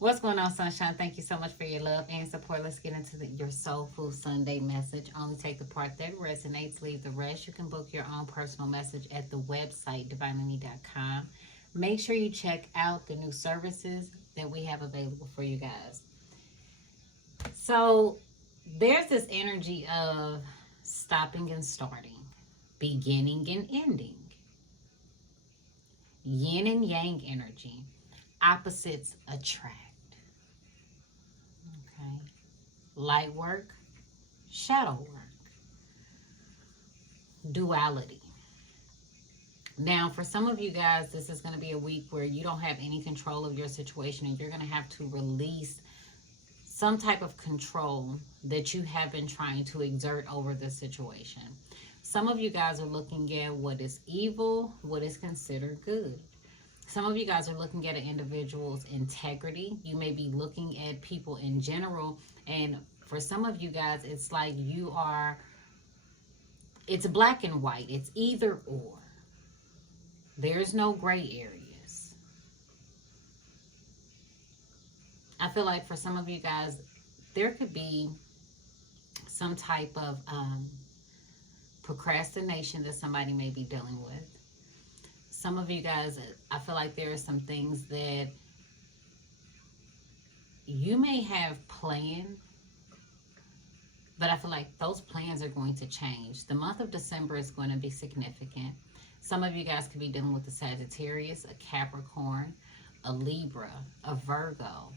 What's going on, Sunshine? Thank you so much for your love and support. Let's get into your Soul Food Sunday message. Only take the part that resonates, leave the rest. You can book your own personal message at the website, divinely.com. Make sure you check out the new services that we have available for you guys. So, there's this energy of stopping and starting, beginning and ending, yin and yang energy, opposites attract. Okay. Light work, shadow work, duality. Now, for some of you guys, this is going to be a week where you don't have any control of your situation and you're going to have to release some type of control that you have been trying to exert over the situation. Some of you guys are looking at what is evil, what is considered good. Some of you guys are looking at an individual's integrity. You may be looking at people in general. And for some of you guys, it's like it's black and white. It's either or. There's no gray areas. I feel like for some of you guys, there could be some type of procrastination that somebody may be dealing with. Some of you guys, I feel like there are some things that you may have planned, but I feel like those plans are going to change. The month of December is going to be significant. Some of you guys could be dealing with a Sagittarius, a Capricorn, a Libra, a Virgo,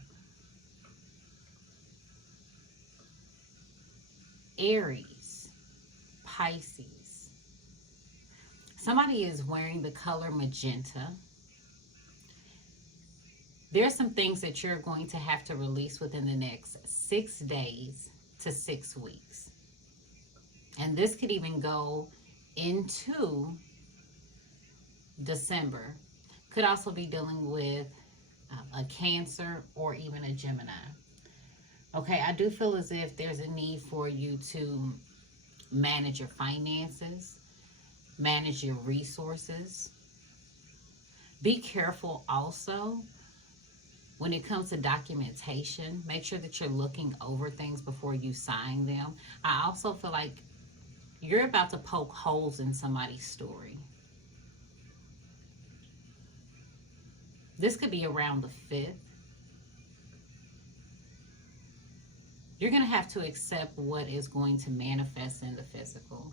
Aries, Pisces. Somebody is wearing the color magenta. There's some things that you're going to have to release within the next 6 days to 6 weeks. And this could even go into December. Could also be dealing with a Cancer or even a Gemini. Okay, I do feel as if there's a need for you to manage your finances, manage your resources. Be careful also when it comes to documentation. Make sure that you're looking over things before you sign them. I also feel like you're about to poke holes in somebody's story. This could be around the 5th. You're going to have to accept what is going to manifest in the physical.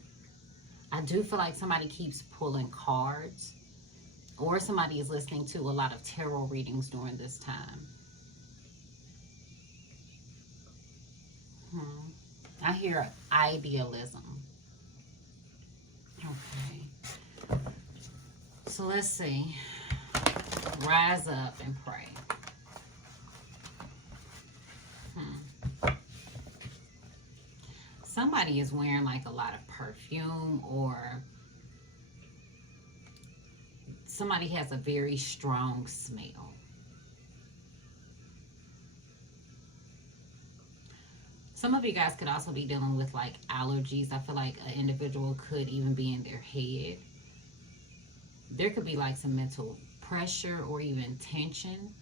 I do feel like somebody keeps pulling cards, or somebody is listening to a lot of tarot readings during this time. I hear idealism. Okay. So let's see. Rise up and pray. Somebody is wearing like a lot of perfume, or somebody has a very strong smell. Some of you guys could also be dealing with like allergies. I feel like an individual could even be in their head. There could be like some mental pressure or even tension.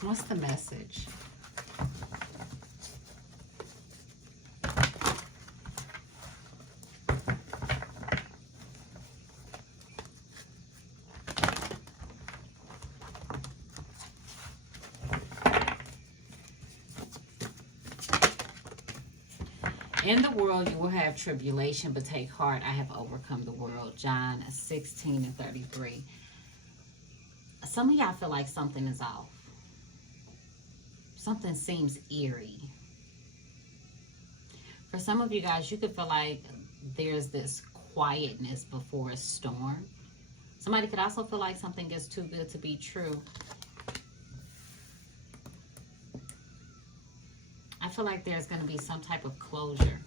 What's the message? In the world you will have tribulation, but take heart, I have overcome the world. John 16:33. Some of y'all feel like something is off. Something seems eerie. For some of you guys, you could feel like there's this quietness before a storm. Somebody could also feel like something is too good to be true. I feel like there's going to be some type of closure.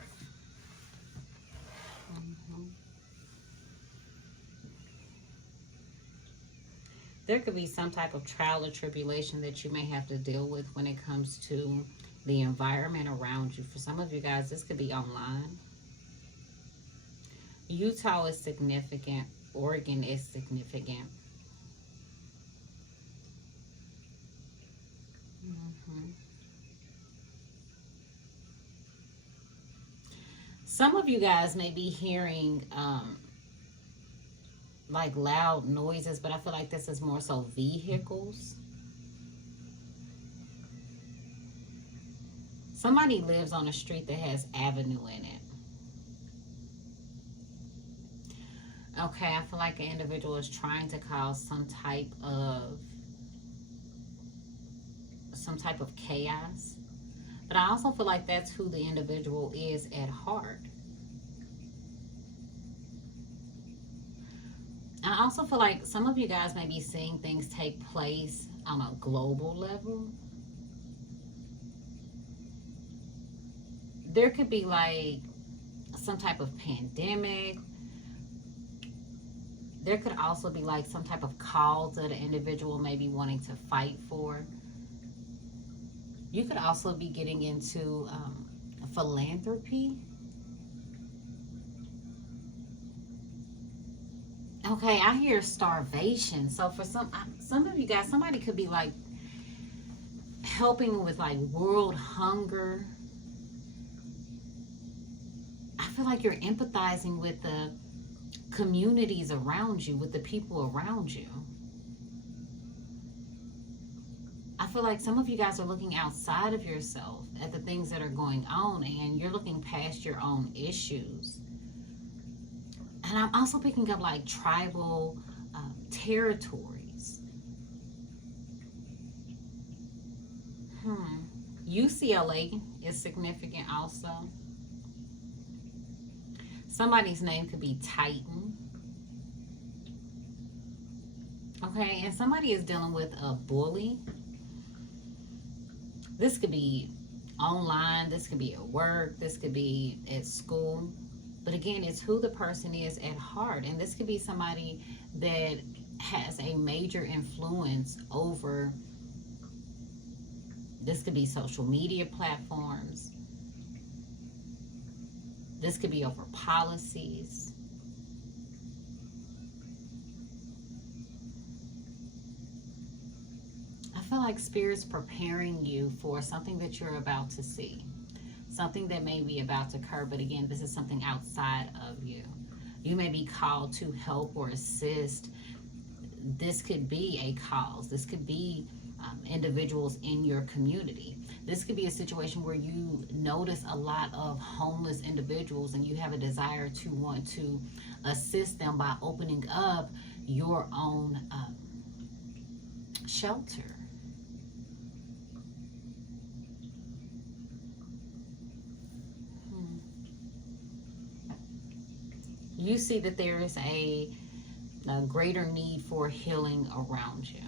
There could be some type of trial or tribulation that you may have to deal with when it comes to the environment around you. For some of you guys, this could be online. Utah is significant. Oregon is significant. Mhm. Some of you guys may be hearing like loud noises, but I feel like this is more so vehicles. Somebody lives on a street that has avenue in it. Okay, I feel like an individual is trying to cause some type of chaos. But I also feel like that's who the individual is at heart. I also feel like some of you guys may be seeing things take place on a global level. There could be like some type of pandemic. There could also be like some type of cause that an individual may be wanting to fight for. You could also be getting into philanthropy. Okay, I hear starvation. So for some of you guys, somebody could be like helping with like world hunger. I feel like you're empathizing with the communities around you, with the people around you. I feel like some of you guys are looking outside of yourself at the things that are going on, and you're looking past your own issues. And I'm also picking up like tribal territories. UCLA is significant also. Somebody's name could be Titan. Okay, and somebody is dealing with a bully. This could be online, this could be at work, this could be at school. But again, it's who the person is at heart. And this could be somebody that has a major influence over, this could be social media platforms. This could be over policies. I feel like Spirit's preparing you for something that you're about to see. Something that may be about to occur, but again, this is something outside of you. You may be called to help or assist. This could be a cause. This could be individuals in your community. This could be a situation where you notice a lot of homeless individuals and you have a desire to want to assist them by opening up your own shelter. You see that there is a greater need for healing around you.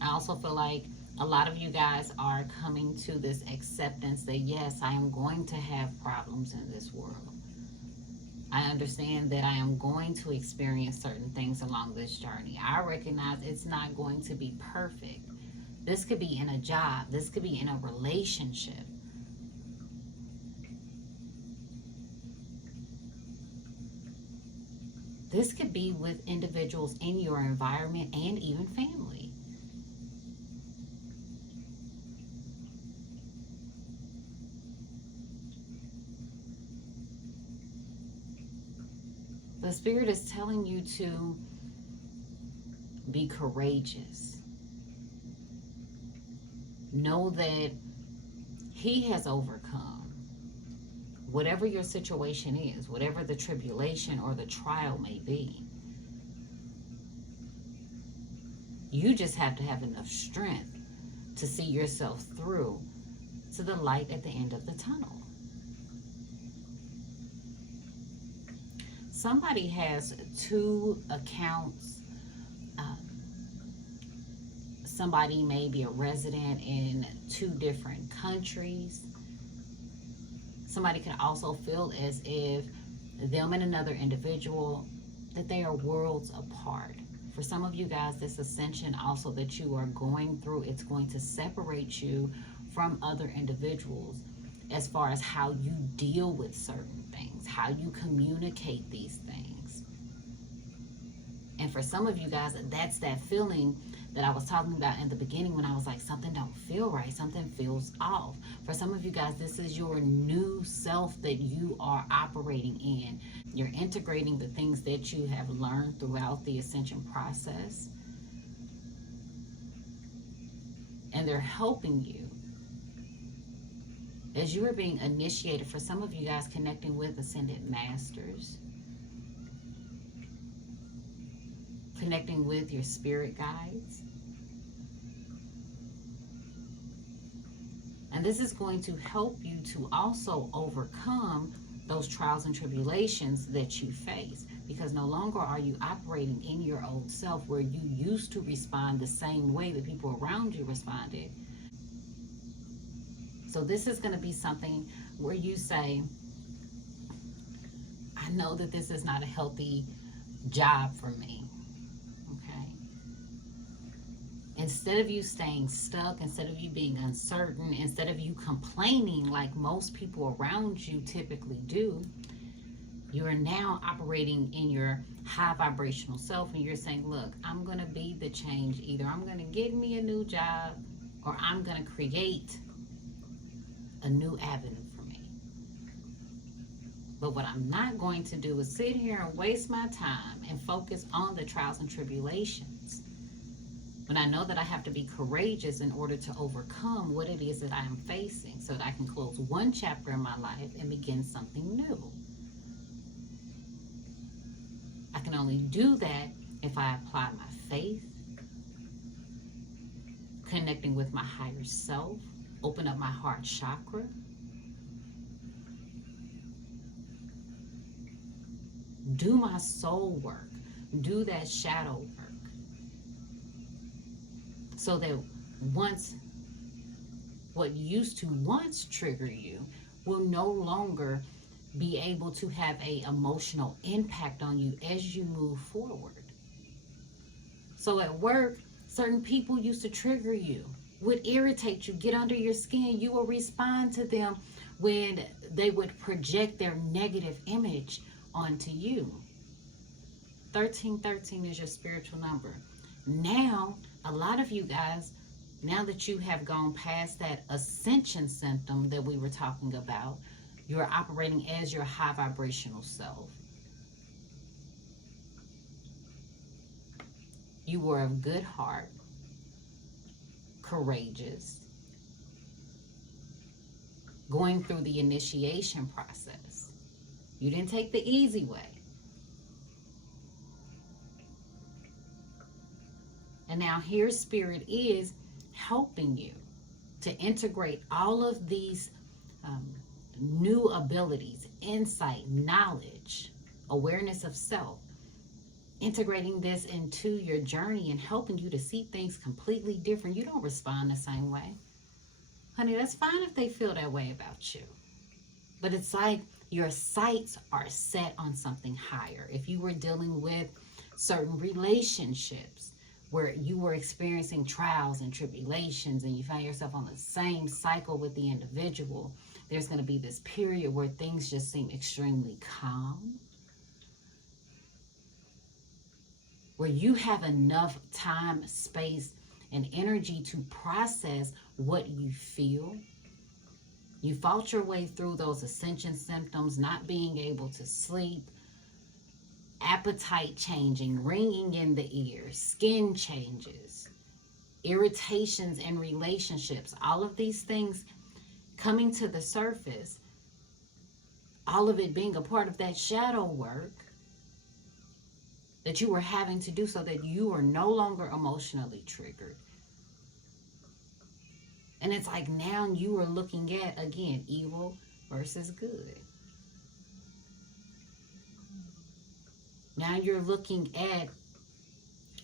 I also feel like a lot of you guys are coming to this acceptance that yes, I am going to have problems in this world. I understand that I am going to experience certain things along this journey. I recognize it's not going to be perfect. This could be in a job. This could be in a relationship. This could be with individuals in your environment and even family. The Spirit is telling you to be courageous. Know that He has overcome whatever your situation is, whatever the tribulation or the trial may be. You just have to have enough strength to see yourself through to the light at the end of the tunnel. Somebody has 2 accounts. Somebody may be a resident in 2 different countries. Somebody can also feel as if them and another individual, that they are worlds apart. For some of you guys, this ascension also that you are going through, it's going to separate you from other individuals. as far as how you deal with certain things, how you communicate these things. And for some of you guys, that's that feeling that I was talking about in the beginning when I was like, something don't feel right, something feels off. For some of you guys, this is your new self that you are operating in. You're integrating the things that you have learned throughout the ascension process, and they're helping you as you are being initiated. For some of you guys, connecting with ascended masters, connecting with your spirit guides. And this is going to help you to also overcome those trials and tribulations that you face, because no longer are you operating in your old self where you used to respond the same way that people around you responded. So this is going to be something where you say, I know that this is not a healthy job for me. Okay. Instead of you staying stuck, instead of you being uncertain, instead of you complaining like most people around you typically do, you are now operating in your high vibrational self, and you're saying, look, I'm going to be the change. Either I'm going to get me a new job, or I'm going to create a new avenue for me. But what I'm not going to do is sit here and waste my time and focus on the trials and tribulations, when I know that I have to be courageous in order to overcome what it is that I am facing, so that I can close one chapter in my life and begin something new. I can only do that if I apply my faith, connecting with my higher self, open up my heart chakra, do my soul work, do that shadow work, so that once what used to once trigger you will no longer be able to have a emotional impact on you as you move forward. So at work, certain people used to trigger you, would irritate you, get under your skin. You will respond to them when they would project their negative image onto you. 1313 is your spiritual number. Now, a lot of you guys, now that you have gone past that ascension symptom that we were talking about, you're operating as your high vibrational self. You were of good heart, courageous, going through the initiation process. You didn't take the easy way. And now here Spirit is helping you to integrate all of these new abilities, insight, knowledge, awareness of self, integrating this into your journey and helping you to see things completely different. You don't respond the same way. Honey, that's fine if they feel that way about you. But it's like your sights are set on something higher. If you were dealing with certain relationships where you were experiencing trials and tribulations and you find yourself on the same cycle with the individual, there's going to be this period where things just seem extremely calm, where you have enough time, space, and energy to process what you feel. You fought your way through those ascension symptoms, not being able to sleep, appetite changing, ringing in the ears, skin changes, irritations in relationships, all of these things coming to the surface, all of it being a part of that shadow work that you were having to do so that you are no longer emotionally triggered. And it's like now you are looking at, again, evil versus good. Now you're looking at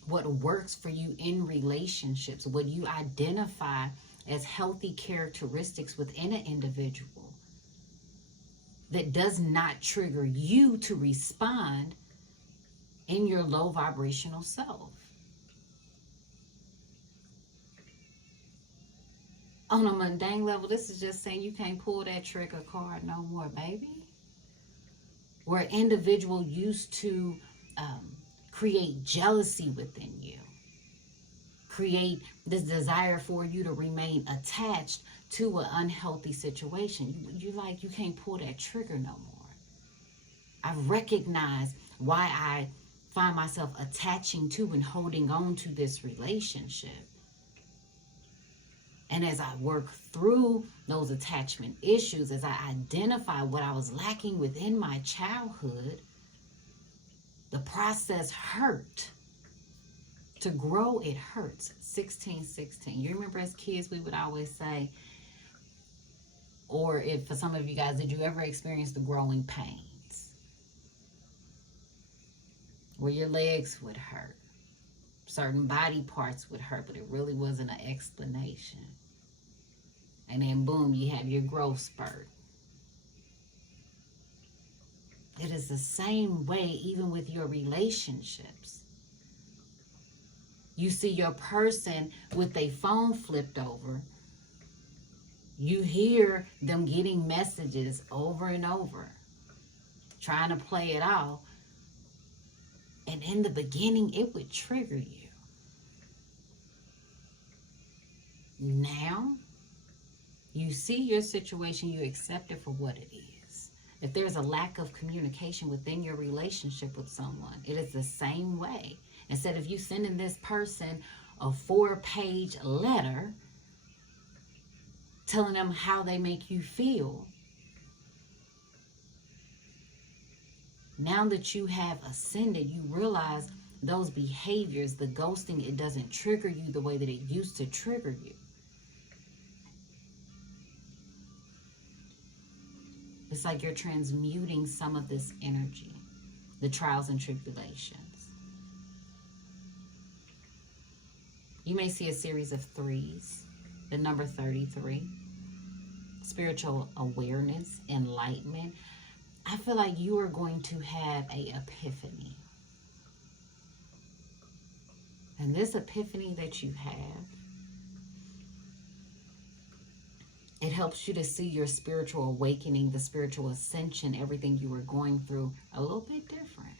what works for you in relationships, what you identify as healthy characteristics within an individual that does not trigger you to respond in your low vibrational self. On a mundane level, this is just saying you can't pull that trigger card no more, baby. Where an individual used to create jealousy within you, create this desire for you to remain attached to an unhealthy situation. You can't pull that trigger no more. I recognize why I find myself attaching to and holding on to this relationship. And as I work through those attachment issues, as I identify what I was lacking within my childhood, the process hurt. To grow, it hurts. 16. You remember as kids, we would always say, or if for some of you guys, did you ever experience the growing pains? Where your legs would hurt. Certain body parts would hurt, but it really wasn't an explanation. And then boom, you have your growth spurt. It is the same way even with your relationships. You see your person with their phone flipped over. You hear them getting messages over and over, trying to play it off. And in the beginning, it would trigger you. Now, you see your situation, you accept it for what it is. If there's a lack of communication within your relationship with someone, it is the same way. Instead of you sending this person a 4-page letter telling them how they make you feel, now that you have ascended, you realize those behaviors, the ghosting, it doesn't trigger you the way that it used to trigger you. It's like you're transmuting some of this energy, the trials and tribulations. You may see a series of 3s, the number 33, spiritual awareness, enlightenment. I feel like you are going to have an epiphany. And this epiphany that you have, it helps you to see your spiritual awakening, the spiritual ascension, everything you were going through a little bit different.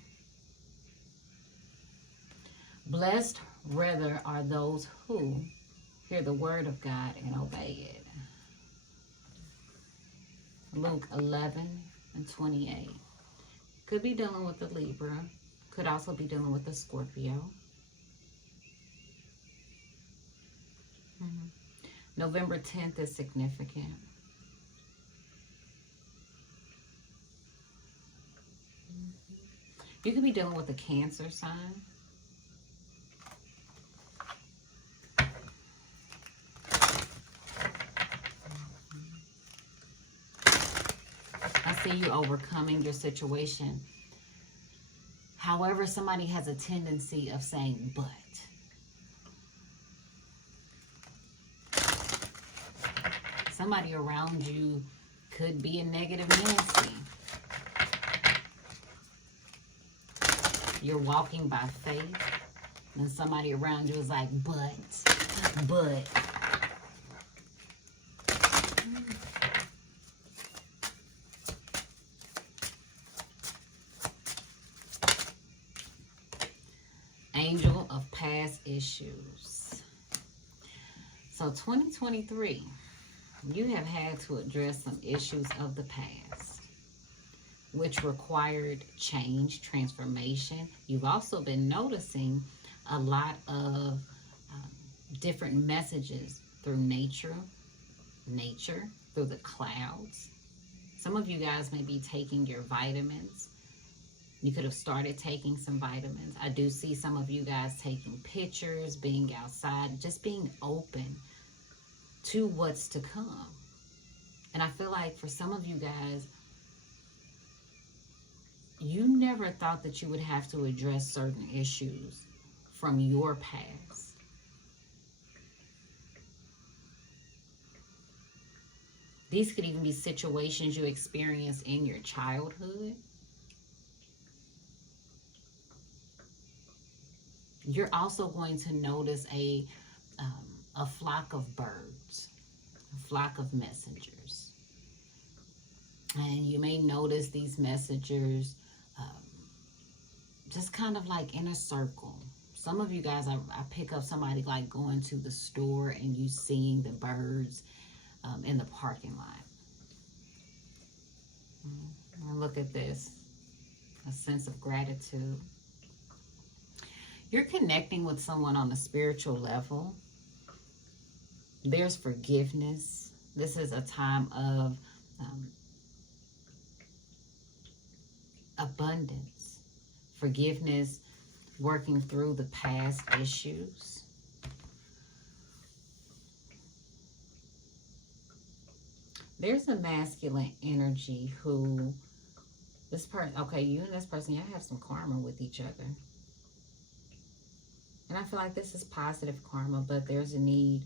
Blessed rather are those who hear the word of God and obey it. Luke 11:28. Could be dealing with the Libra. Could also be dealing with the Scorpio. November 10th is significant. You could be dealing with a Cancer sign. I see you overcoming your situation. However, somebody has a tendency of saying, but. Somebody around you could be a negative Nancy. You're walking by faith, and somebody around you is like, but. Angel of past issues. So 2023, you have had to address some issues of the past, which required change, transformation. You've also been noticing a lot of different messages through nature, through the clouds. Some of you guys may be taking your vitamins. You could have started taking some vitamins. I do see some of you guys taking pictures, being outside, just being open to what's to come. And I feel like for some of you guys, you never thought that you would have to address certain issues from your past. These could even be situations you experienced in your childhood. You're also going to notice a flock of birds. a flock of messengers. And you may notice these messengers just kind of like in a circle. Some of you guys, I pick up somebody like going to the store and you seeing the birds in the parking lot. And look at this, a sense of gratitude. You're connecting with someone on a spiritual level. There's forgiveness. This is a time of abundance, forgiveness, working through the past issues. There's a masculine energy who, this person, okay, you and this person, y'all have some karma with each other. And I feel like this is positive karma, but there's a need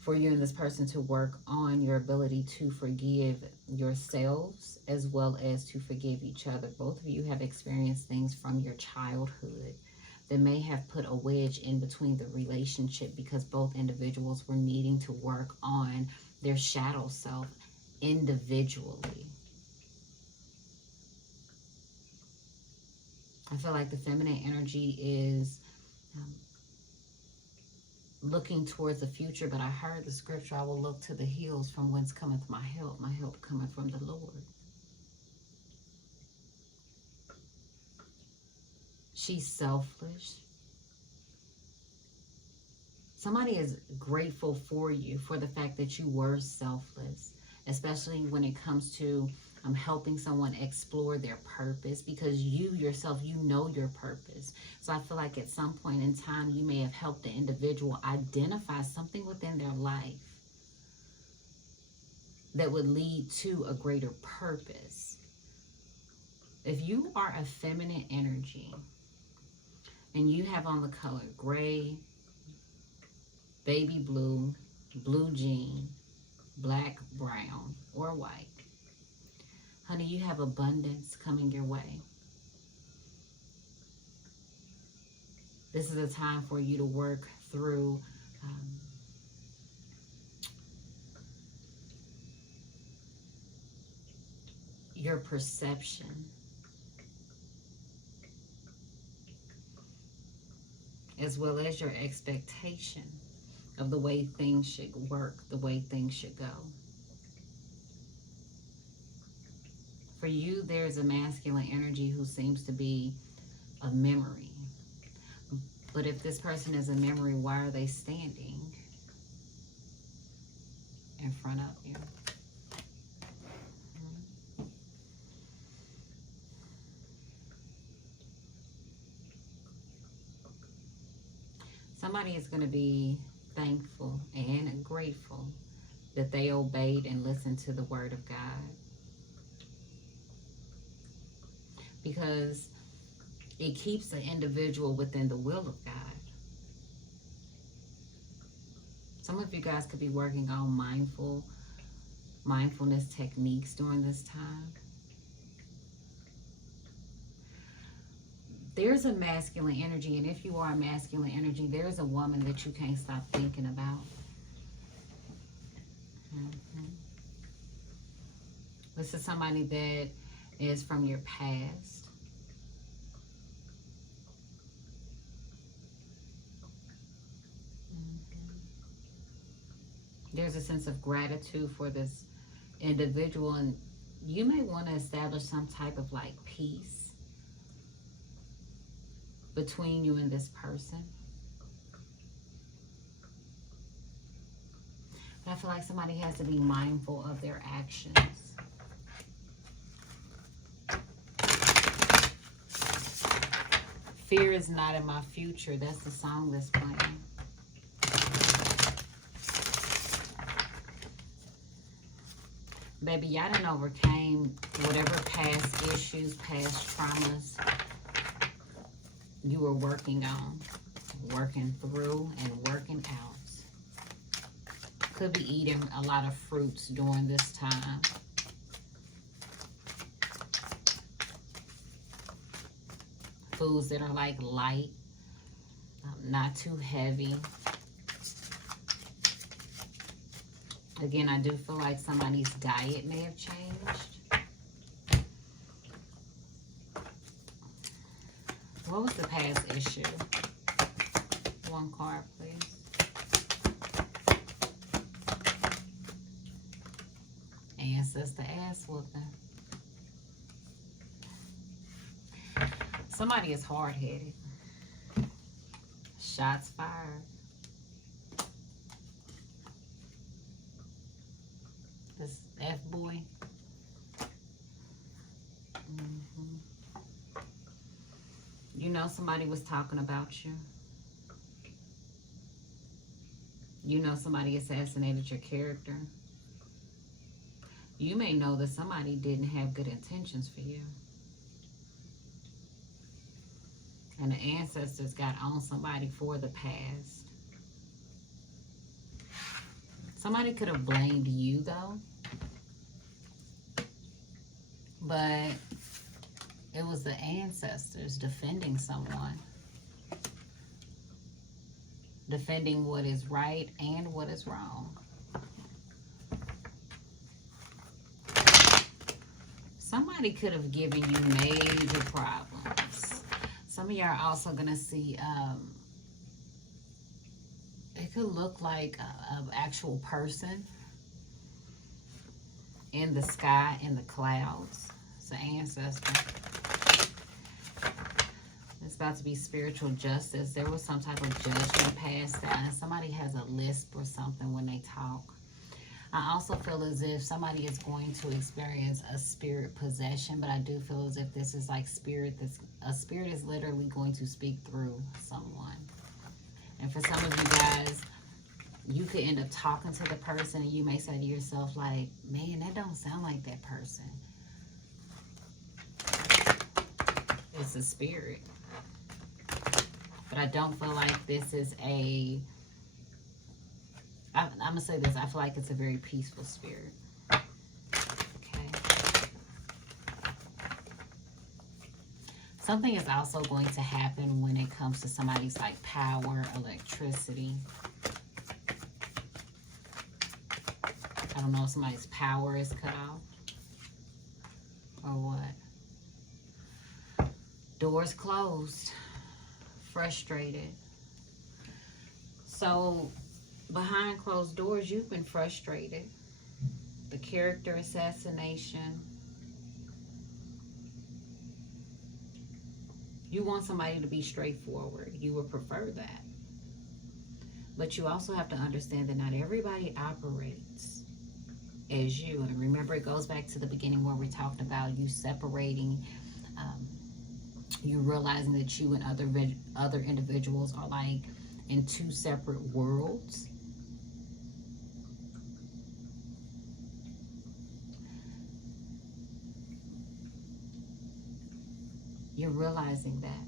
for you and this person to work on your ability to forgive yourselves as well as to forgive each other. Both of you have experienced things from your childhood that may have put a wedge in between the relationship because both individuals were needing to work on their shadow self individually. I feel like the feminine energy is looking towards the future, but I heard the scripture, I will look to the hills from whence cometh my help cometh from the Lord. She's selfish. Somebody is grateful for you for the fact that you were selfless, especially when it comes to helping someone explore their purpose, because you yourself, you know your purpose. So I feel like at some point in time, you may have helped the individual identify something within their life that would lead to a greater purpose. If you are a feminine energy and you have on the color gray, baby blue, blue jean, black, brown, or white, honey, you have abundance coming your way. This is a time for you to work through your perception. As well as your expectation of the way things should work, the way things should go. For you, there's a masculine energy who seems to be a memory. But if this person is a memory, why are they standing in front of you? Somebody is going to be thankful and grateful that they obeyed and listened to the word of God. Because it keeps the individual within the will of God. Some of you guys could be working on mindfulness techniques during this time. There's a masculine energy, and if you are a masculine energy, there's a woman that you can't stop thinking about. This is somebody that is from your past. There's a sense of gratitude for this individual, and you may want to establish some type of like peace between you and this person. But I feel like somebody has to be mindful of their actions. Fear is not in my future. That's the song that's playing. Baby, y'all done overcame whatever past issues, past traumas you were working on, working through, and working out. Could be eating a lot of fruits during this time. Foods that are like light, not too heavy. Again, I do feel like somebody's diet may have changed. What was the past issue? One card, please. Ancestor ass whooping. Somebody is hard-headed. Shots fired. This F-boy. You know somebody was talking about you. You know somebody assassinated your character. You may know that somebody didn't have good intentions for you. And the ancestors got on somebody for the past. Somebody could have blamed you, though. But it was the ancestors defending someone. Defending what is right and what is wrong. Somebody could have given you major problems. Some of y'all are also going to see, it could look like an actual person in the sky, in the clouds. It's an ancestor. It's about to be spiritual justice. There was some type of judgment passed out, and somebody has a lisp or something when they talk. I also feel as if somebody is going to experience a spirit possession, but I do feel as if this is like spirit. A spirit is literally going to speak through someone. And for some of you guys, you could end up talking to the person, and you may say to yourself, like, man, that don't sound like that person. It's a spirit. But I don't feel like this is a... I'm going to say this. I feel like it's a very peaceful spirit. Okay. Something is also going to happen when it comes to somebody's like power, electricity. I don't know if somebody's power is cut off. Or what? Doors closed. Frustrated. So... behind closed doors, you've been frustrated. The character assassination. You want somebody to be straightforward. You would prefer that. But you also have to understand that not everybody operates as you. And remember, it goes back to the beginning where we talked about you separating, you realizing that you and other individuals are like in two separate worlds. You're realizing that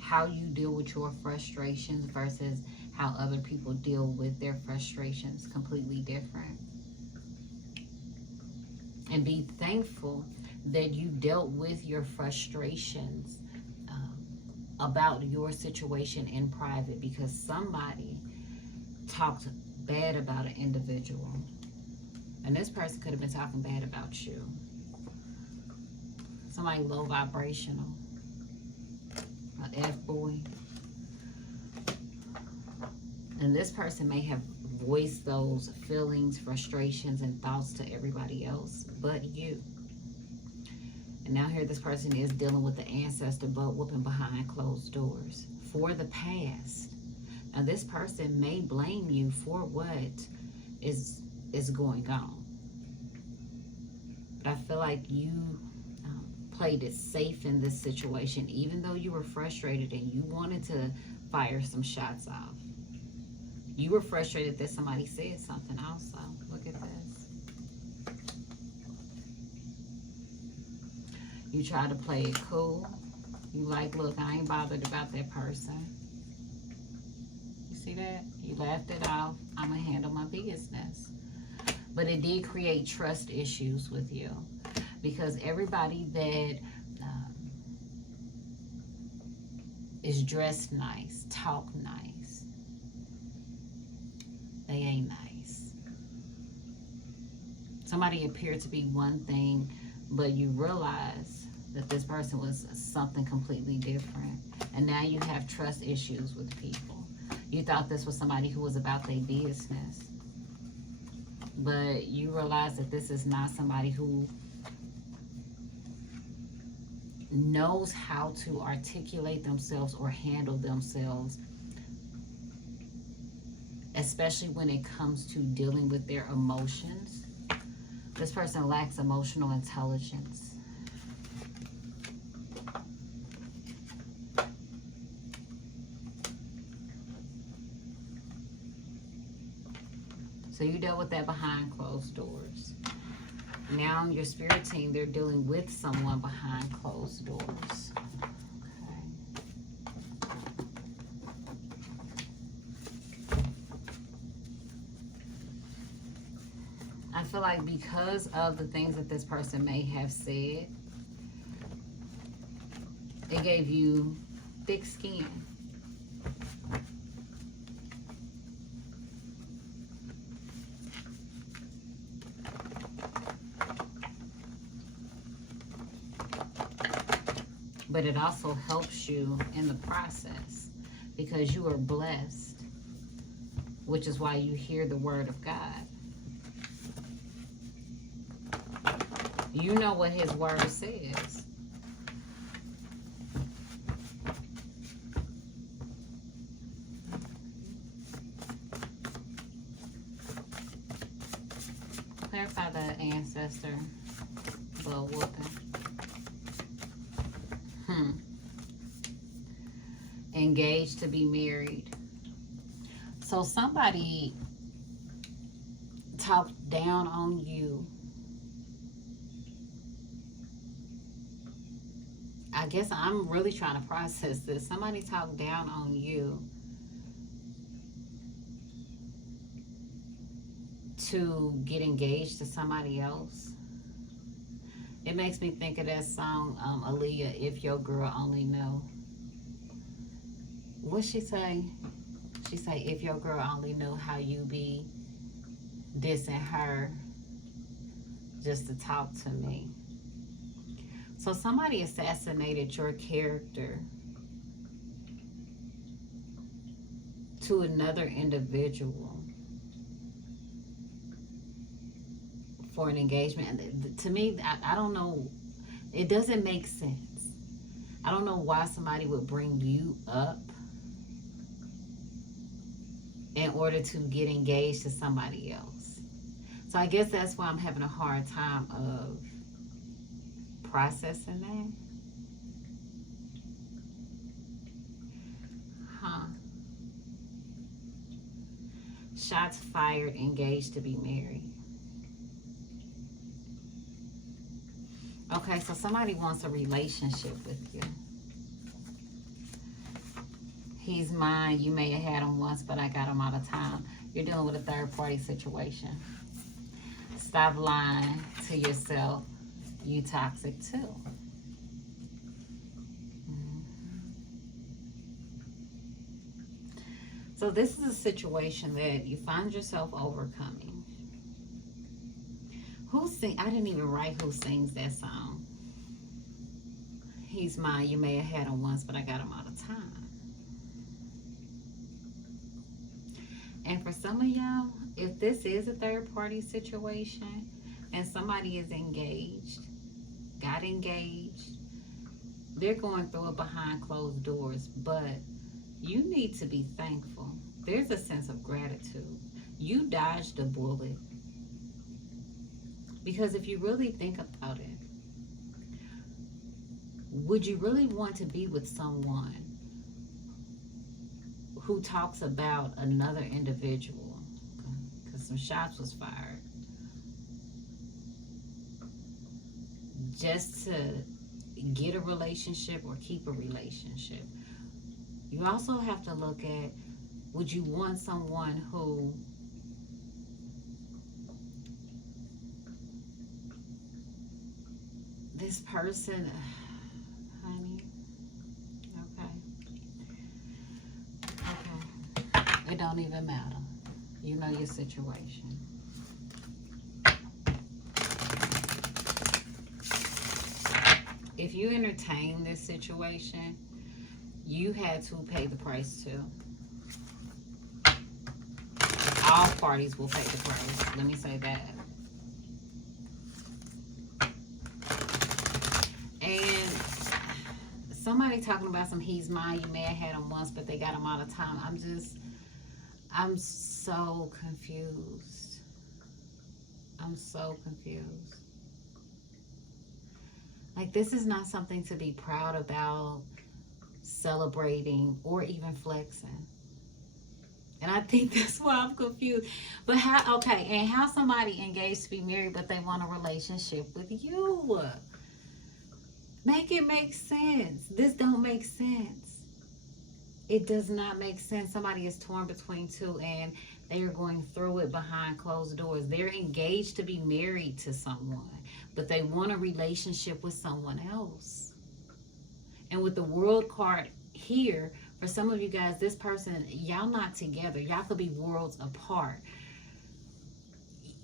how you deal with your frustrations versus how other people deal with their frustrations completely different. And be thankful that you dealt with your frustrations about your situation in private, because somebody talked bad about an individual. And this person could have been talking bad about you. Somebody low vibrational. An F-boy. And this person may have voiced those feelings, frustrations, and thoughts to everybody else but you. And now here this person is dealing with the ancestor butt whooping behind closed doors for the past. Now this person may blame you for what is going on. But I feel like you played it safe in this situation, even though you were frustrated and you wanted to fire some shots off. You were frustrated that somebody said something also. Look at this. You try to play it cool. You like, look, I ain't bothered about that person. You see that? You laughed it off. I'm going to handle my business. But it did create trust issues with you. Because everybody that is dressed nice, talk nice, they ain't nice. Somebody appeared to be one thing, but you realize that this person was something completely different. And now you have trust issues with people. You thought this was somebody who was about their business, but you realize that this is not somebody who knows how to articulate themselves or handle themselves, especially when it comes to dealing with their emotions. This person lacks emotional intelligence. So you dealt with that behind closed doors. Now your spirit team, they're dealing with someone behind closed doors. I feel like because of the things that this person may have said, it gave you thick skin. But it also helps you in the process because you are blessed, which is why you hear the word of God. You know what his word says. Clarify the ancestor. Blow whooping. Engaged to be married. So somebody talked down on you. I guess I'm really trying to process this. Somebody talked down on you to get engaged to somebody else. It makes me think of that song, Aaliyah, If Your Girl Only Knew. What'd she say? She say, if your girl only knew how you be dissing her just to talk to me. So somebody assassinated your character to another individual for an engagement. And to me, I don't know. It doesn't make sense. I don't know why somebody would bring you up in order to get engaged to somebody else. So I guess that's why I'm having a hard time of processing that. Shots fired, engaged to be married. Okay, so somebody wants a relationship with you. He's mine. You may have had him once, but I got him all the time. You're dealing with a third-party situation. Stop lying to yourself. You toxic too. So this is a situation that you find yourself overcoming. I didn't even write who sings that song. He's mine. You may have had him once, but I got him all the time. And for some of y'all, if this is a third-party situation and somebody is engaged, got engaged, they're going through it behind closed doors, but you need to be thankful. There's a sense of gratitude. You dodged a bullet. Because if you really think about it, would you really want to be with someone who talks about another individual? Because some shots was fired. Just to get a relationship or keep a relationship. You also have to look at, would you want someone who this person, honey, okay, it don't even matter. You know your situation. if you entertain this situation, you had to pay the price too. All parties will pay the price. Let me say that. And somebody talking about some he's mine. You may have had him once, but they got him all the time. I'm so confused. I'm so confused. Like, this is not something to be proud about, celebrating, or even flexing. And I think that's why I'm confused. But how, okay, and how somebody engaged to be married, but they want a relationship with you? Make it make sense. This don't make sense. It does not make sense. Somebody is torn between two and they are going through it behind closed doors. They're engaged to be married to someone, but they want a relationship with someone else. And with the world card here, for some of you guys, this person, y'all not together. Y'all could be worlds apart.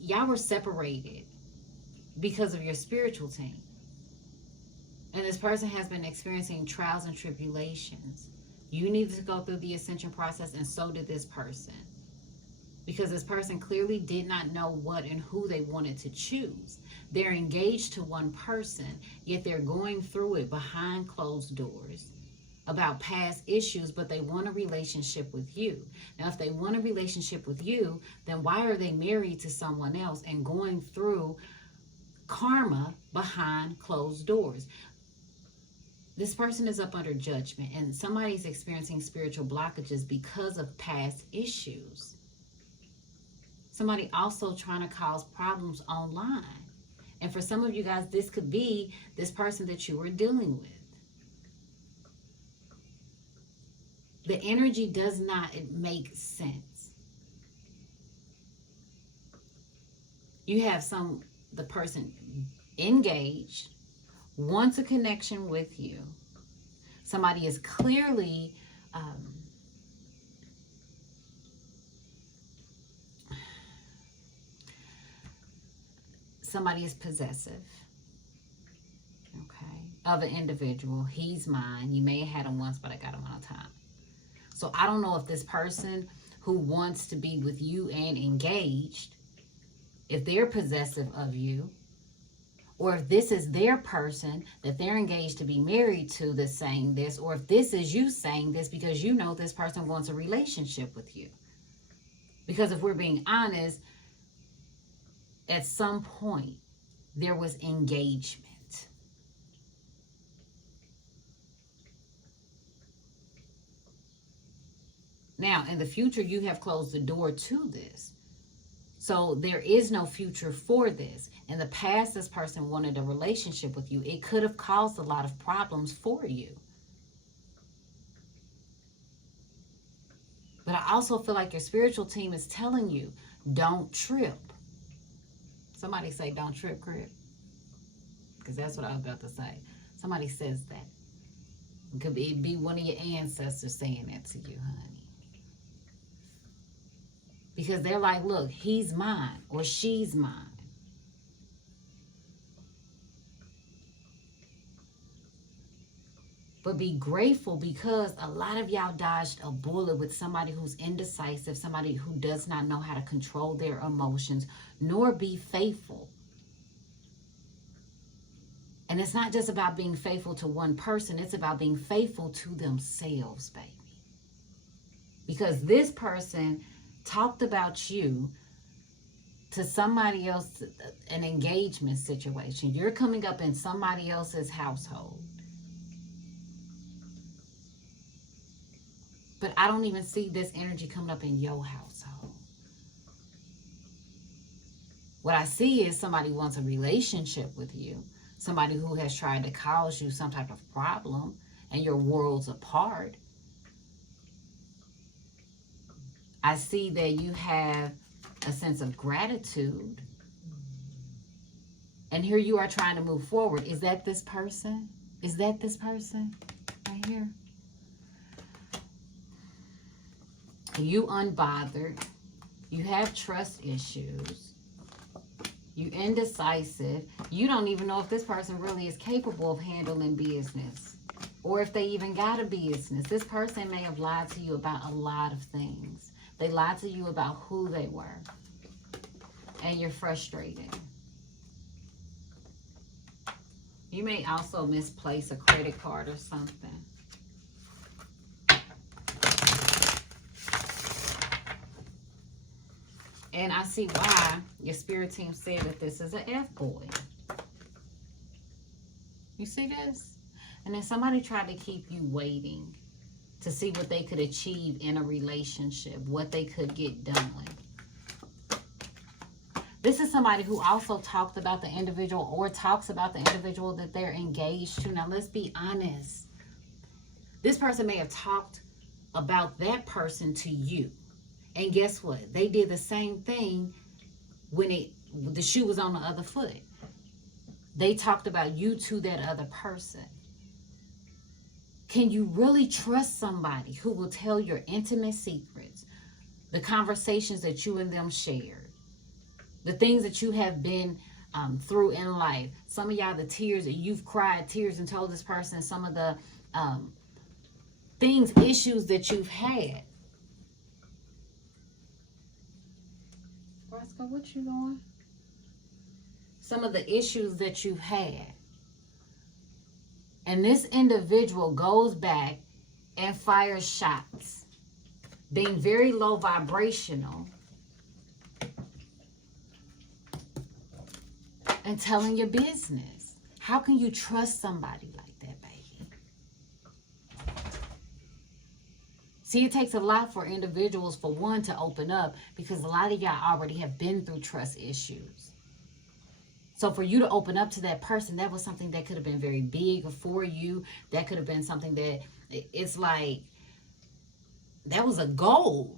Y'all were separated because of your spiritual team. And this person has been experiencing trials and tribulations. You needed to go through the ascension process, and so did this person. Because this person clearly did not know what and who they wanted to choose. They're engaged to one person, yet they're going through it behind closed doors about past issues, but they want a relationship with you. Now, if they want a relationship with you, then why are they married to someone else and going through karma behind closed doors? This person is up under judgment, and somebody's experiencing spiritual blockages because of past issues. Somebody also trying to cause problems online. And for some of you guys, this could be this person that you were dealing with. The energy does not make sense. You have the person engaged, wants a connection with you. Somebody is clearly somebody is possessive, okay, of an individual. He's mine. You may have had him once, but I got him all the time. So I don't know if this person who wants to be with you and engaged, if they're possessive of you, or if this is their person that they're engaged to be married to that's saying this, or if this is you saying this because you know this person wants a relationship with you. Because if we're being honest, at some point there was engagement. Now, in the future, you have closed the door to this. So there is no future for this. In the past, this person wanted a relationship with you. It could have caused a lot of problems for you. But I also feel like your spiritual team is telling you, don't trip. Somebody say, don't trip, Crip. Because that's what I was about to say. Somebody says that. It could be one of your ancestors saying that to you, honey. Because they're like, look, he's mine or she's mine. But be grateful, because a lot of y'all dodged a bullet with somebody who's indecisive, somebody who does not know how to control their emotions, nor be faithful. And it's not just about being faithful to one person. It's about being faithful to themselves, baby. Because this person talked about you to somebody else, an engagement situation. You're coming up in somebody else's household. But I don't even see this energy coming up in your household. What I see is somebody wants a relationship with you. Somebody who has tried to cause you some type of problem, and your worlds apart. I see that you have a sense of gratitude. And here you are trying to move forward. Is that this person? Is that this person right here? You unbothered. You have trust issues. You indecisive. You don't even know if this person really is capable of handling business, or if they even got a business. This person may have lied to you about a lot of things. They lied to you about who they were. And you're frustrated. You may also misplace a credit card or something. And I see why your spirit team said that this is an F-boy. You see this? And then somebody tried to keep you waiting to see what they could achieve in a relationship, what they could get done. This is somebody who also talked about the individual or talks about the individual that they're engaged to. Now, let's be honest. This person may have talked about that person to you. And guess what? They did the same thing when the shoe was on the other foot. They talked about you to that other person. Can you really trust somebody who will tell your intimate secrets, the conversations that you and them shared, the things that you have been through in life? Some of y'all, the tears that you've cried, tears and told this person some of the things, issues that you've had. Roscoe, what you doing? Some of the issues that you've had. And this individual goes back and fires shots, being very low vibrational and telling your business. How can you trust somebody like that, baby? See, it takes a lot for individuals, for one, to open up, because a lot of y'all already have been through trust issues. So for you to open up to that person, that was something that could have been very big for you. That could have been something that, it's like, that was a goal.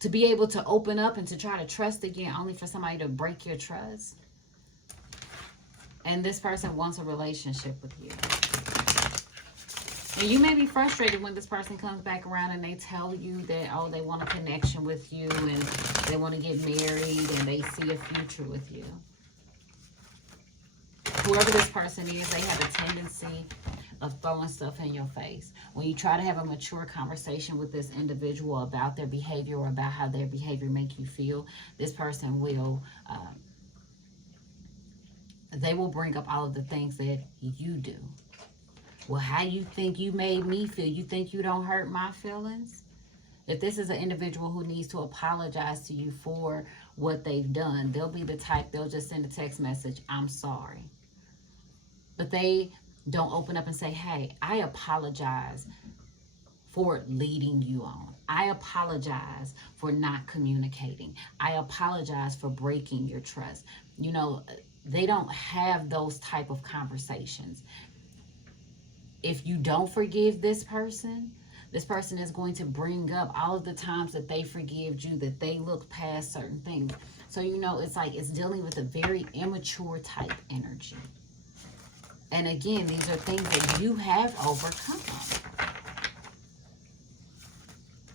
To be able to open up and to try to trust again, only for somebody to break your trust. And this person wants a relationship with you. And you may be frustrated when this person comes back around and they tell you that, oh, they want a connection with you and they want to get married and they see a future with you. Whoever this person is, they have a tendency of throwing stuff in your face. When you try to have a mature conversation with this individual about their behavior or about how their behavior make you feel, this person will, they will bring up all of the things that you do. Well, how you think you made me feel? You think you don't hurt my feelings? If this is an individual who needs to apologize to you for what they've done, they'll be the type, they'll just send a text message, I'm sorry. But they don't open up and say, hey, I apologize for leading you on. I apologize for not communicating. I apologize for breaking your trust. You know, they don't have those type of conversations. If you don't forgive this person is going to bring up all of the times that they forgave you, that they looked past certain things. So, you know, it's like it's dealing with a very immature type energy. And again, these are things that you have overcome.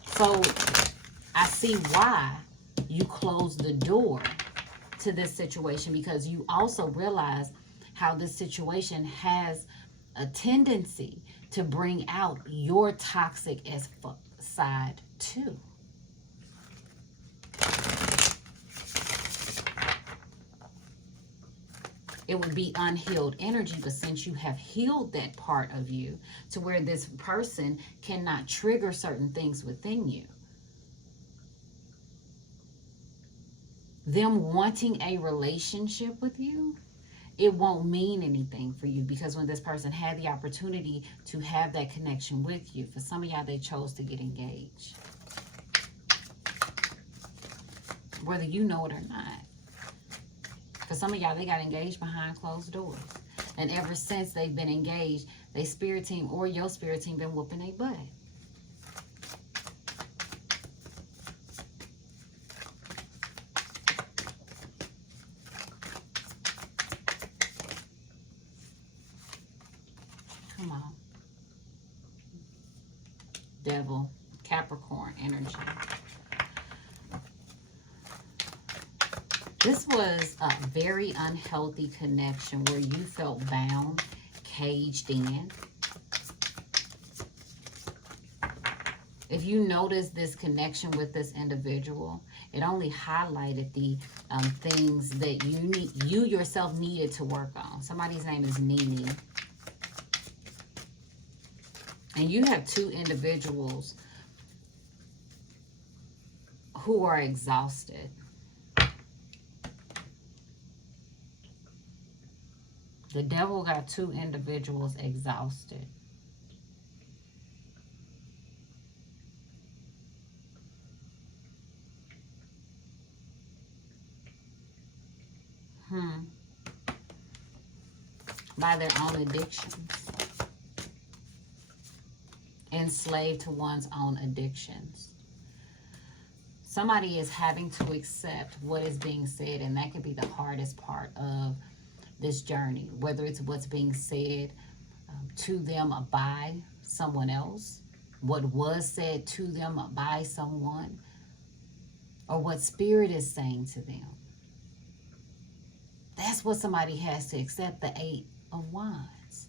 So I see why you closed the door to this situation, because you also realize how this situation has a tendency to bring out your toxic as fuck side too. It would be unhealed energy, but since you have healed that part of you to where this person cannot trigger certain things within you, them wanting a relationship with you, it won't mean anything for you, because when this person had the opportunity to have that connection with you, for some of y'all, they chose to get engaged. Whether you know it or not. For some of y'all, they got engaged behind closed doors. And ever since they've been engaged, their spirit team or your spirit team been whooping their butt. Come on. Devil, Capricorn energy. This was a very unhealthy connection where you felt bound, caged in. If you notice this connection with this individual, it only highlighted the things that you yourself needed to work on. Somebody's name is Nini. And you have two individuals who are exhausted. The devil got two individuals exhausted. By their own addictions. Enslaved to one's own addictions. Somebody is having to accept what is being said, and that could be the hardest part of this journey, whether it's what's being said to them by someone else, what was said to them by someone, or what spirit is saying to them. That's what somebody has to accept, the 8 of Wands.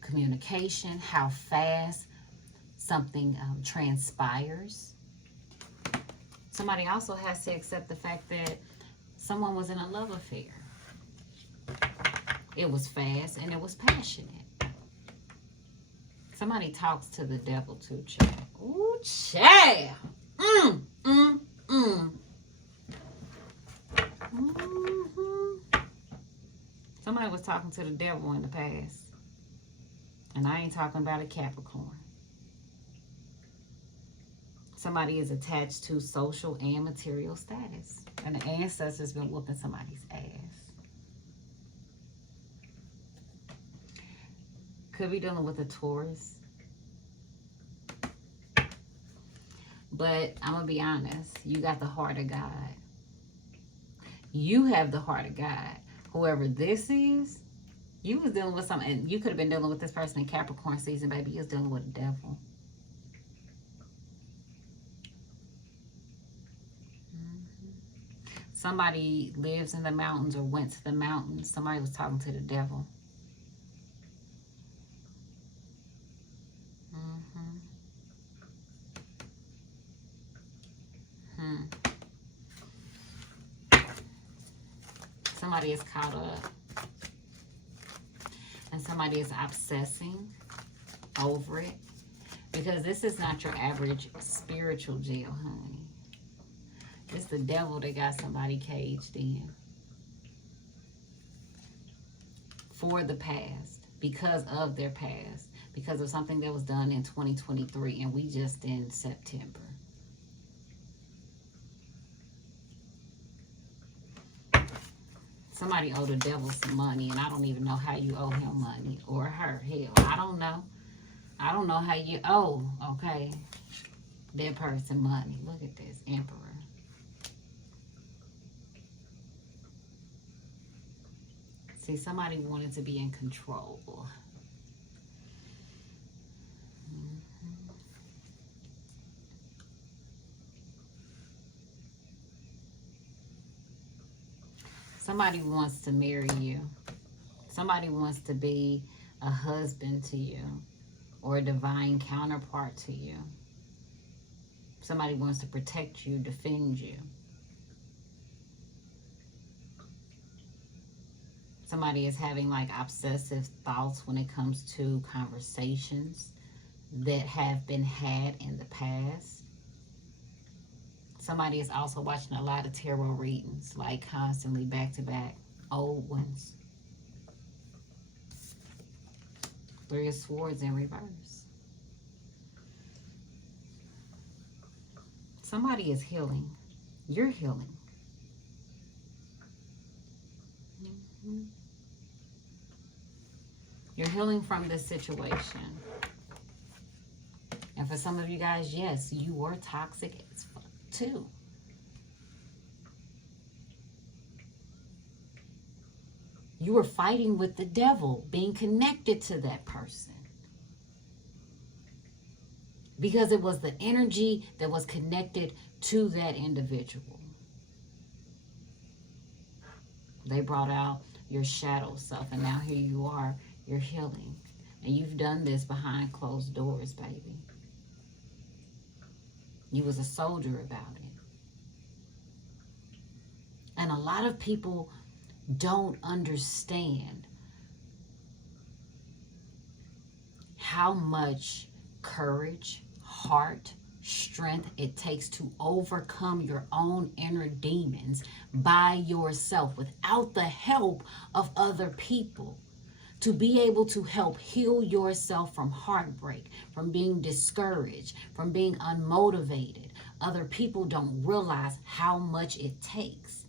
Communication, how fast something transpires. Somebody also has to accept the fact that someone was in a love affair. It was fast and it was passionate. Somebody talks to the devil too, child. Ooh, child. Somebody was talking to the devil in the past. And I ain't talking about a Capricorn. Somebody is attached to social and material status. And the ancestors been whooping somebody's ass. Could be dealing with a Taurus. But I'm going to be honest. You got the heart of God. You have the heart of God. Whoever this is, you was dealing with something. And you could have been dealing with this person in Capricorn season, baby. You was dealing with a devil. Somebody lives in the mountains or went to the mountains. Somebody was talking to the devil. Somebody is caught up. And somebody is obsessing over it. Because this is not your average spiritual jail, honey. It's the devil that got somebody caged in. For the past. Because of their past. Because of something that was done in 2023. And we just in September. Somebody owed the devil some money. And I don't even know how you owe him money. Or her. Hell, I don't know. I don't know how you owe. Okay. That person money. Look at this. Emperor. See, somebody wanted to be in control. Somebody wants to marry you. Somebody wants to be a husband to you or a divine counterpart to you. Somebody wants to protect you, defend you. Somebody is having like obsessive thoughts when it comes to conversations that have been had in the past. Somebody is also watching a lot of tarot readings, like constantly back to back, old ones. 3 of Swords in reverse. Somebody is healing. You're healing. You're healing from this situation. And for some of you guys, yes, you were toxic as fuck too. You were fighting with the devil, being connected to that person. Because it was the energy that was connected to that individual. They brought out your shadow self, and now here you are, you're healing. And you've done this behind closed doors, baby. You was a soldier about it. And a lot of people don't understand how much courage, heart, strength it takes to overcome your own inner demons by yourself without the help of other people. To be able to help heal yourself from heartbreak, from being discouraged, from being unmotivated. Other people don't realize how much it takes.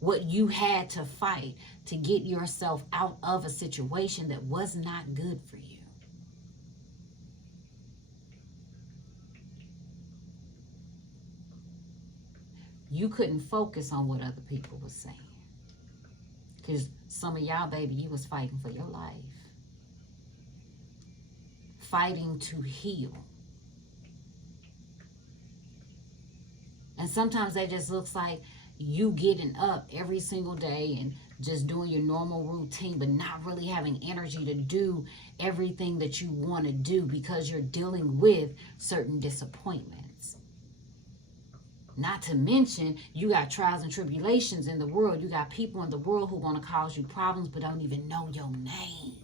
What you had to fight to get yourself out of a situation that was not good for you. You couldn't focus on what other people were saying. Because some of y'all, baby, you was fighting for your life. Fighting to heal. And sometimes that just looks like you getting up every single day and just doing your normal routine, but not really having energy to do everything that you want to do because you're dealing with certain disappointments. Not to mention, you got trials and tribulations in the world. You got people in the world who want to cause you problems but don't even know your name.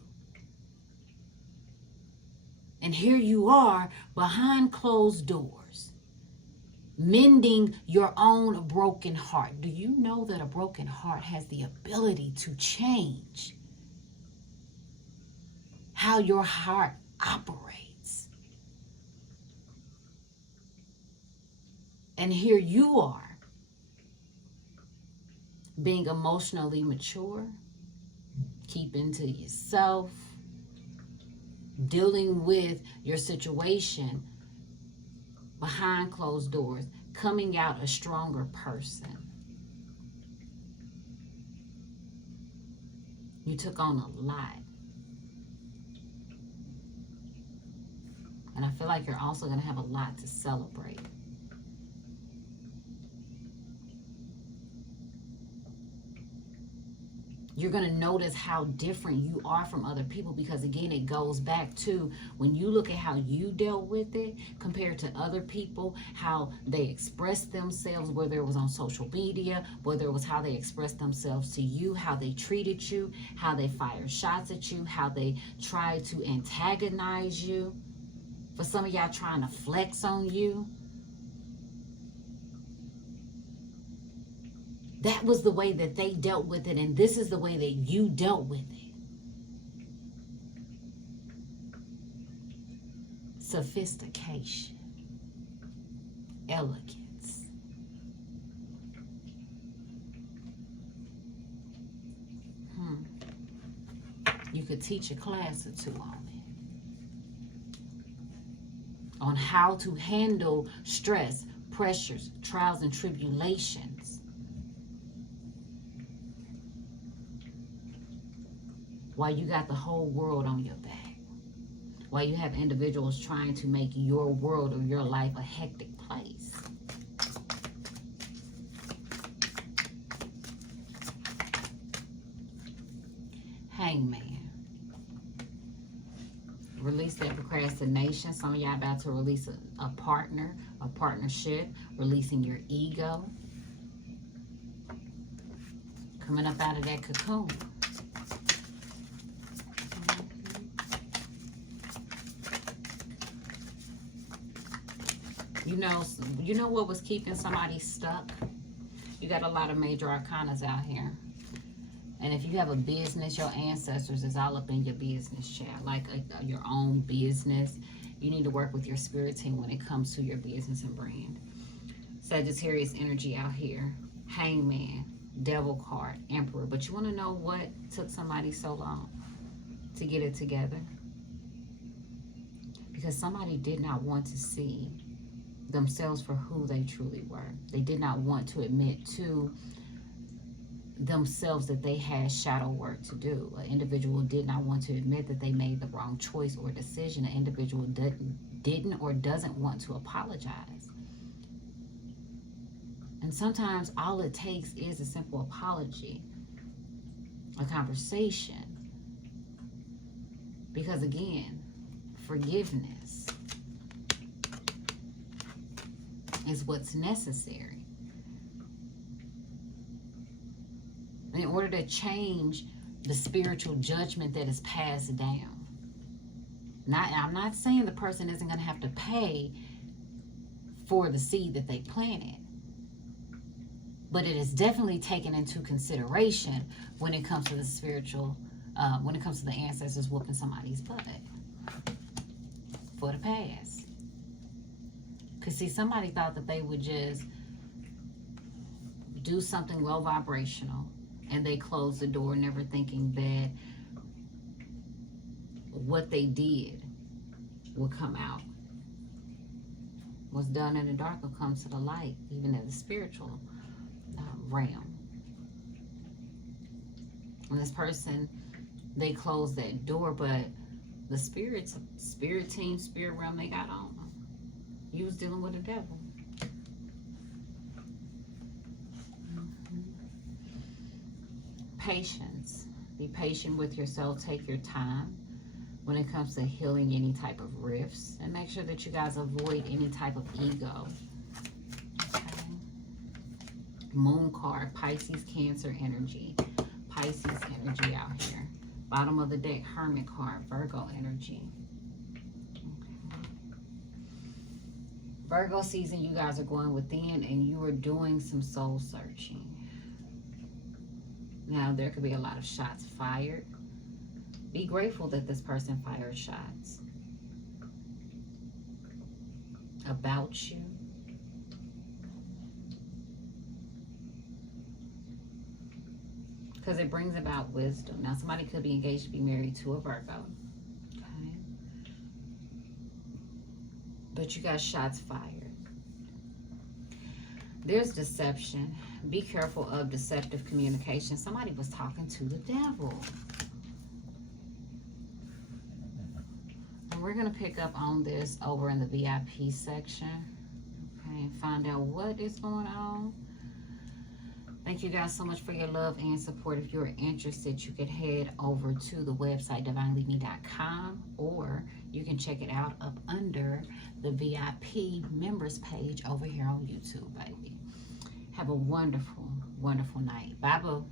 And here you are behind closed doors, mending your own broken heart. Do you know that a broken heart has the ability to change how your heart operates? And here you are, being emotionally mature, keeping to yourself, dealing with your situation behind closed doors, coming out a stronger person. You took on a lot. And I feel like you're also going to have a lot to celebrate. You're going to notice how different you are from other people because, again, it goes back to when you look at how you dealt with it compared to other people, how they expressed themselves, whether it was on social media, whether it was how they expressed themselves to you, how they treated you, how they fired shots at you, how they tried to antagonize you. For some of y'all trying to flex on you. That was the way that they dealt with it, and this is the way that you dealt with it. Sophistication. Elegance. You could teach a class or two on it. On how to handle stress, pressures, trials, and tribulations. While you got the whole world on your back. While you have individuals trying to make your world or your life a hectic place. Hangman. Release that procrastination. Some of y'all about to release a partner, a partnership. Releasing your ego. Coming up out of that cocoon. You know what was keeping somebody stuck? You got a lot of major arcanas out here. And if you have a business, your ancestors is all up in your business, child. Like your own business. You need to work with your spirit team when it comes to your business and brand. Sagittarius energy out here. Hangman. Devil card. Emperor. But you want to know what took somebody so long to get it together? Because somebody did not want to see themselves for who they truly were. They did not want to admit to themselves that they had shadow work to do. An individual did not want to admit that they made the wrong choice or decision. An individual didn't or doesn't want to apologize. And sometimes all it takes is a simple apology, a conversation. Because again, forgiveness is what's necessary in order to change the spiritual judgment that is passed down. I'm not saying the person isn't going to have to pay for the seed that they planted, but it is definitely taken into consideration when it comes to the spiritual, when it comes to the ancestors whooping somebody's butt for the past. Because see, somebody thought that they would just do something low vibrational, and they closed the door, never thinking that what they did will come out. What's done in the dark will come to the light, even in the spiritual realm. And this person, they closed that door, but the spirit team, spirit realm they got on them. You was dealing with the devil. Patience. Be patient with yourself. Take your time when it comes to healing any type of rifts, and make sure that you guys avoid any type of ego. Okay. Moon card, Pisces, Cancer energy. Pisces energy out here. Bottom of the deck, Hermit card, Virgo energy. Okay. Virgo season, you guys are going within and you are doing some soul searching. Now, there could be a lot of shots fired. Be grateful that this person fired shots about you. Because it brings about wisdom. Now, somebody could be engaged to be married to a Virgo. Okay. But you got shots fired. There's deception. Be careful of deceptive communication. Somebody was talking to the devil. And we're going to pick up on this over in the VIP section. Okay, and find out what is going on. Thank you guys so much for your love and support. If you're interested, you can head over to the website, DivineLeadMe.com, or you can check it out up under the VIP members page over here on YouTube, baby. Have a wonderful, wonderful night. Bye, boo.